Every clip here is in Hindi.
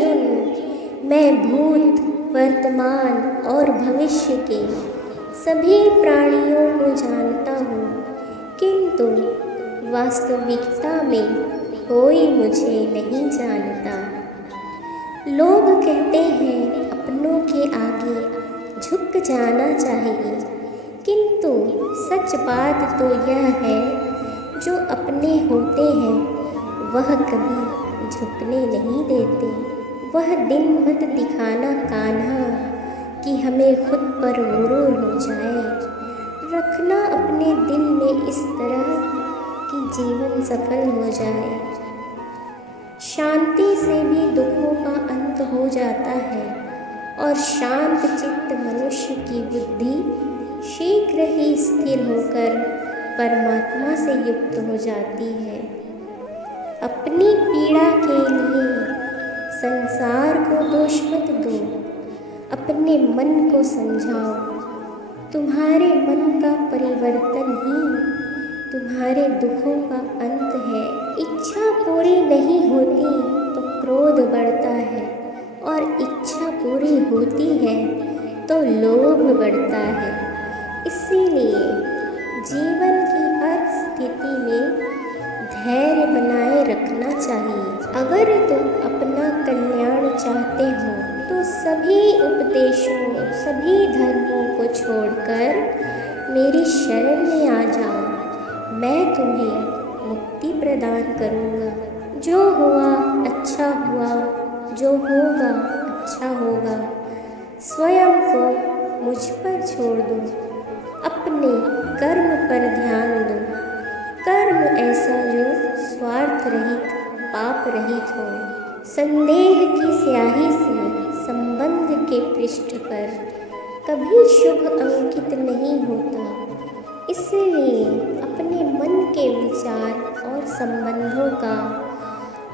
अर्जुन, मैं भूत, वर्तमान और भविष्य के सभी प्राणियों को जानता हूँ, किंतु वास्तविकता में कोई मुझे नहीं जानता। लोग कहते हैं अपनों के आगे झुक जाना चाहिए, किंतु सच बात तो यह है, जो अपने होते हैं वह कभी झुकने नहीं देते। वह दिन मत दिखाना कान्हा कि हमें खुद पर गुरूर हो जाए। रखना अपने दिल में इस तरह कि जीवन सफल हो जाए। शांति से भी दुखों का अंत हो जाता है और शांत चित्त मनुष्य की बुद्धि शीघ्र ही स्थिर होकर परमात्मा से युक्त हो जाती है। अपनी पीड़ा के लिए संसार को दोष मत दो, अपने मन को समझाओ। तुम्हारे मन का परिवर्तन ही तुम्हारे दुखों का अंत है। इच्छा पूरी नहीं होती तो क्रोध बढ़ता है, और इच्छा पूरी होती है तो लोभ बढ़ता है। इसीलिए जीवन की हर स्थिति में धैर्य बनाए रखना चाहिए। अगर तुम अपना कल्याण चाहते हो तो सभी उपदेशों, सभी धर्मों को छोड़कर मेरी शरण में आ जाओ। मैं तुम्हें मुक्ति प्रदान करूँगा। जो हुआ अच्छा हुआ, जो होगा अच्छा होगा। स्वयं को मुझ पर छोड़ दो, अपने कर्म पर ध्यान दो। कर्म ऐसा जो स्वार्थ रहित, पाप रहित हो। संदेह की स्याही से संबंध के पृष्ठ पर कभी शुभ अंकित नहीं होता। इसलिए अपने मन के विचार और संबंधों का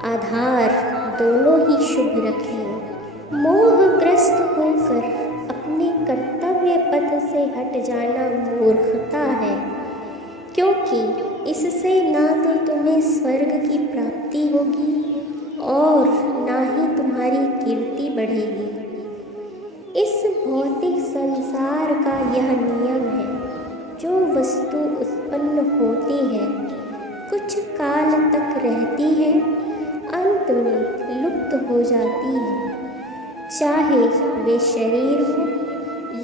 आधार दोनों ही शुभ रखें। मोहग्रस्त होकर अपने कर्तव्य पथ से हट जाना मूर्खता है, क्योंकि इससे ना तो तुम्हें स्वर्ग की प्राप्ति होगी और ना ही तुम्हारी कीर्ति बढ़ेगी। इस भौतिक संसार का यह नियम है, जो वस्तु उत्पन्न होती है, कुछ काल तक रहती है, अंत में लुप्त हो जाती है, चाहे वे शरीर हो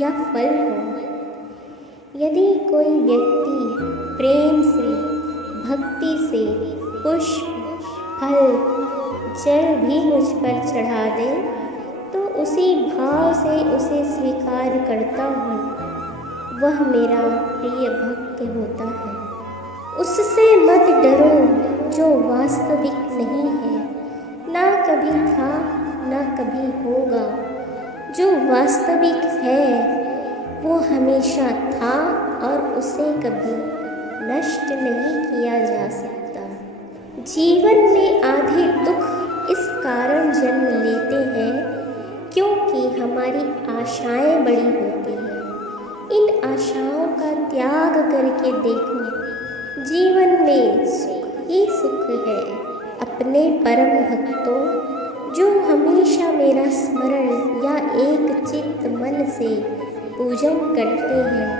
या फल हो। यदि कोई व्यक्ति प्रेम से, भक्ति से पुष्प, फल, जल भी मुझ पर चढ़ा दे तो उसी भाव से उसे स्वीकार करता हूँ। वह मेरा प्रिय भक्त होता है। उससे मत डरो जो वास्तविक नहीं है, ना कभी था ना कभी होगा। जो वास्तविक है वो हमेशा था और उसे कभी नष्ट नहीं किया जा सकता। जीवन में आधे दुख इस कारण जन्म लेते हैं क्योंकि हमारी आशाएं बड़ी होती हैं। इन आशाओं का त्याग करके देखो, जीवन में सुख ही सुख है। अपने परम भक्तों, जो हमेशा मेरा स्मरण या एक चित्त मन से पूजन करते हैं,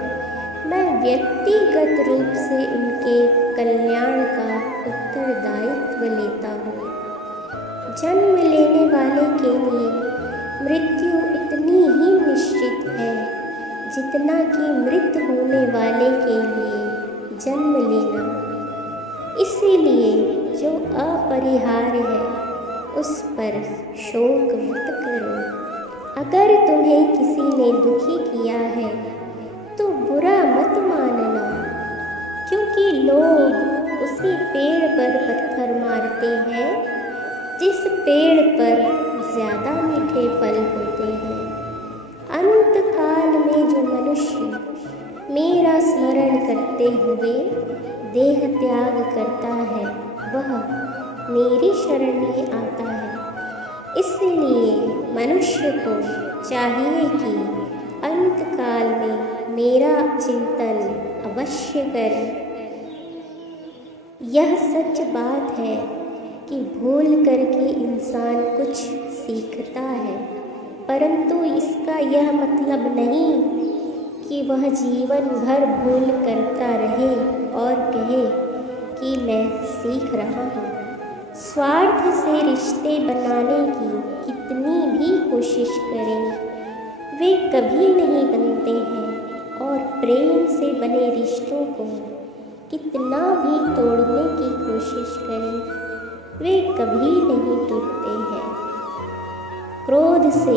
मैं व्यक्तिगत रूप से उनके कल्याण का उत्तरदायित्व लेता हूँ। जन्म लेने वाले के लिए मृत्यु इतनी ही निश्चित है जितना कि मृत होने वाले के लिए जन्म लेना। इसीलिए जो अपरिहार्य है उस पर शोक मत करो। अगर तुम्हें किसी ने दुखी किया है तो बुरा मत मानना, क्योंकि लोग उसी पेड़ पर पत्थर मारते हैं जिस पेड़ पर ज़्यादा मीठे फल होते हैं। अंत काल में जो मनुष्य मेरा स्मरण करते हुए देह त्याग करता है वह मेरी शरण में आता है। इसलिए मनुष्य को चाहिए कि अंत काल में मेरा चिंतन अवश्य करे। यह सच बात है कि भूल करके इंसान कुछ सीखता है, परंतु इसका यह मतलब नहीं कि वह जीवन भर भूल करता रहे और कहे कि मैं सीख रहा हूँ। स्वार्थ से रिश्ते बनाने की कितनी भी कोशिश करें, वे कभी नहीं बनते हैं, और प्रेम से बने रिश्तों को कितना भी तोड़ने की कोशिश करें, वे कभी नहीं टूटते हैं। क्रोध से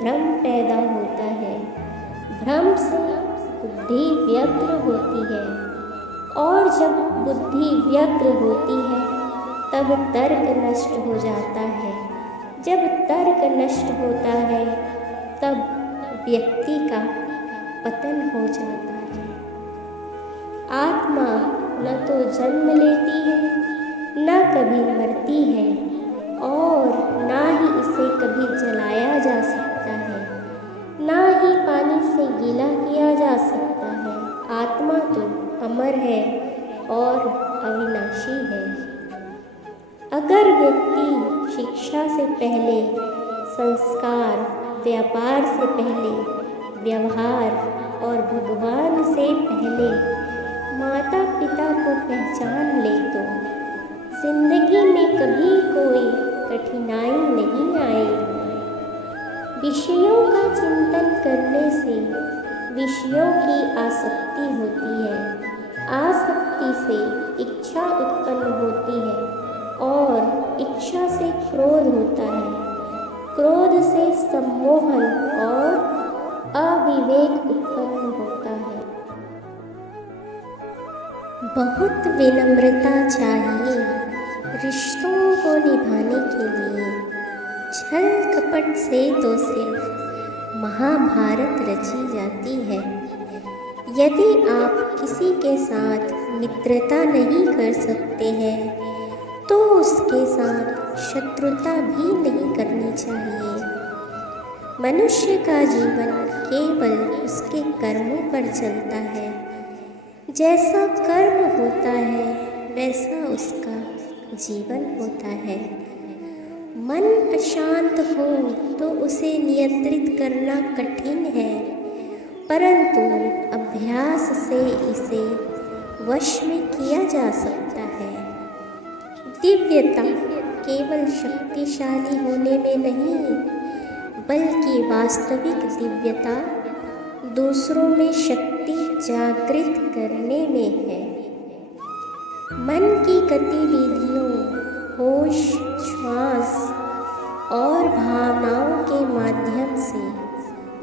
भ्रम पैदा होता है, भ्रम से बुद्धि व्यग्र होती है, और जब बुद्धि व्यग्र होती है तब तर्क नष्ट हो जाता है। जब तर्क नष्ट होता है तब व्यक्ति का पतन हो जाता है। आत्मा न तो जन्म लेती है, न कभी मरती है, और ना ही इसे कभी जलाया जा सकता है, ना ही पानी से गीला किया जा सकता है। आत्मा तो अमर है और अविनाशी है। अगर व्यक्ति शिक्षा से पहले संस्कार, व्यापार से पहले व्यवहार, और भगवान से पहले माता पिता को पहचान ले तो जिंदगी में कभी कोई कठिनाई नहीं आएगी। विषयों का चिंतन करने से विषयों की आसक्ति होती है, आसक्ति से इच्छा उत्पन्न होती है, और इच्छा से क्रोध होता है, क्रोध से सम्मोहन और अविवेक उत्पन्न होता है। बहुत विनम्रता चाहिए रिश्तों को निभाने के लिए। छल कपट से तो सिर्फ महाभारत रची जाती है। यदि आप किसी के साथ मित्रता नहीं कर सकते हैं तो उसके साथ शत्रुता भी नहीं करनी चाहिए। मनुष्य का जीवन केवल उसके कर्मों पर चलता है। जैसा कर्म होता है वैसा उसका जीवन होता है। मन अशांत हो तो उसे नियंत्रित करना कठिन है, परंतु अभ्यास से इसे वश में किया जा सकता है। दिव्यता केवल शक्तिशाली होने में नहीं, बल्कि वास्तविक दिव्यता दूसरों में शक्ति जागृत करने में है। मन की गतिविधियों, होश, श्वास और भावनाओं के माध्यम से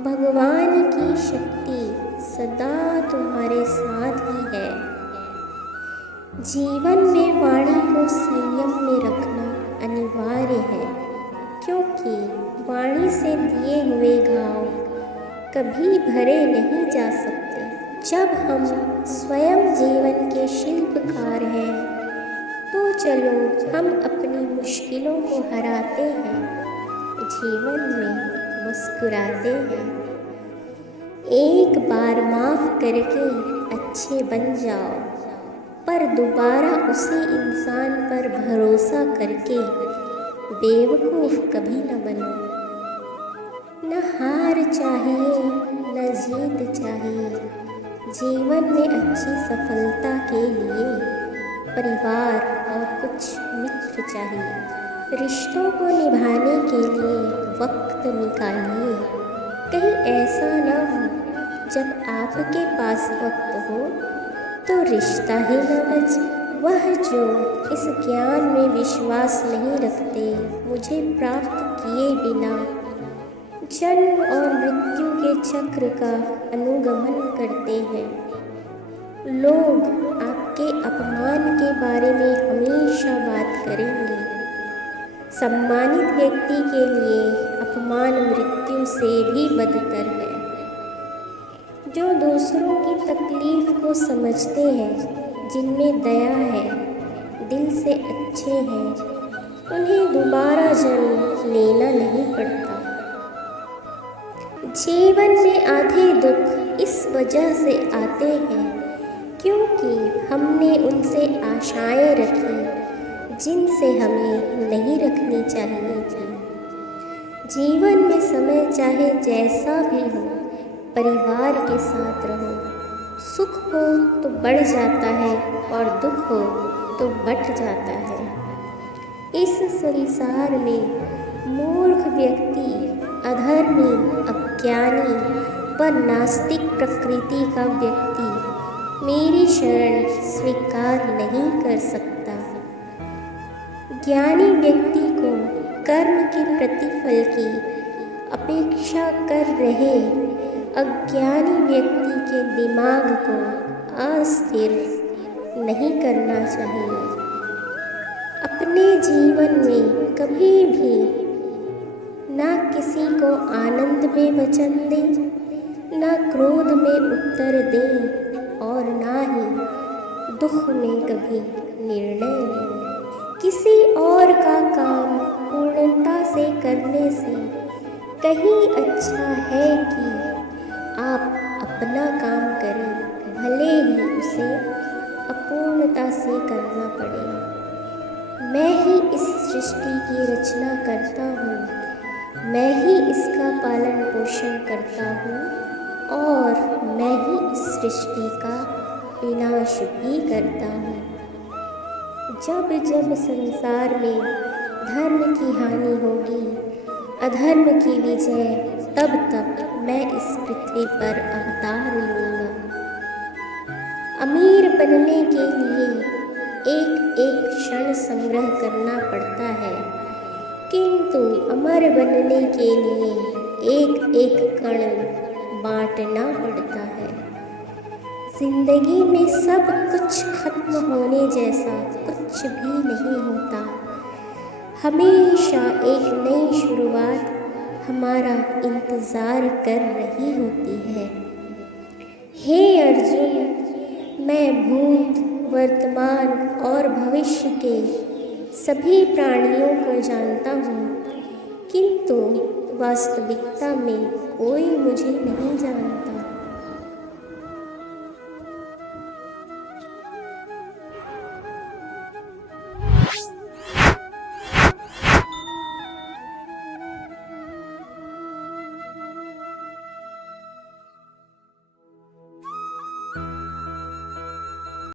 भगवान की शक्ति सदा तुम्हारे साथ ही है। जीवन में वाणी को संयम में रखना अनिवार्य है, क्योंकि वाणी से दिए हुए घाव कभी भरे नहीं जा सकते। जब हम स्वयं जीवन के शिल्पकार हैं तो चलो हम अपनी मुश्किलों को हराते हैं, जीवन में मुस्कुराते हैं। एक बार माफ़ करके अच्छे बन जाओ, पर दोबारा उसी इंसान पर भरोसा करके बेवकूफ़ कभी न बनो। न हार चाहिए न जीत चाहिए। जीवन में अच्छी सफलता के लिए परिवार और कुछ मित्र चाहिए। रिश्तों को निभाने के लिए वक्त निकालिए। कहीं ऐसा न हो जब आपके पास वक्त हो तो रिश्ता ही न बचे। वह जो इस ज्ञान में विश्वास नहीं रखते, मुझे प्राप्त किए बिना जन्म और मृत्यु के चक्र का अनुगमन करते हैं। लोग आपके अपमान के बारे में हमेशा बात करेंगे। सम्मानित व्यक्ति के लिए अपमान मृत्यु से भी बदतर है। जो दूसरों की तकलीफ को समझते हैं, जिनमें दया है, दिल से अच्छे हैं, उन्हें दोबारा जन्म लेना नहीं पड़ता। जीवन में आधे दुख इस वजह से आते हैं क्योंकि हमने उनसे आशाएं रखी जिनसे हमें नहीं रखनी चाहिए थी। जीवन में समय चाहे जैसा भी हो, परिवार के साथ रहो। सुख हो तो बढ़ जाता है और दुख हो तो बट जाता है। इस संसार में मूर्ख व्यक्ति, अधर्मी, अज्ञानी व नास्तिक प्रकृति का व्यक्ति मेरी शरण स्वीकार नहीं कर सकता। ज्ञानी व्यक्ति को कर्म के प्रतिफल की अपेक्षा कर रहे अज्ञानी व्यक्ति के दिमाग को अस्थिर नहीं करना चाहिए। अपने जीवन में कभी भी ना किसी को आनंद में वचन दें, ना क्रोध में उत्तर दें और ना ही दुख में कभी निर्णय लें। किसी और का काम पूर्णता से करने से कहीं अच्छा है कि आप अपना काम करें, भले ही उसे अपूर्णता से करना पड़े। मैं ही इस सृष्टि की रचना करता हूँ, मैं ही इसका पालन पोषण करता हूँ और मैं ही इस सृष्टि का विनाश भी करता हूँ। जब जब संसार में धर्म की हानि होगी, अधर्म की विजय, तब तब मैं इस पृथ्वी पर अवतार लूँगा। अमीर बनने के लिए एक एक क्षण संग्रह करना पड़ता है, किंतु अमर बनने के लिए एक एक कण बांटना पड़ता है। जिंदगी में सब कुछ खत्म होने जैसा कुछ भी नहीं होता। हमेशा एक नई शुरुआत हमारा इंतज़ार कर रही होती है। हे अर्जुन, मैं भूत, वर्तमान और भविष्य के सभी प्राणियों को जानता हूँ, किंतु वास्तविकता में कोई मुझे नहीं जानता।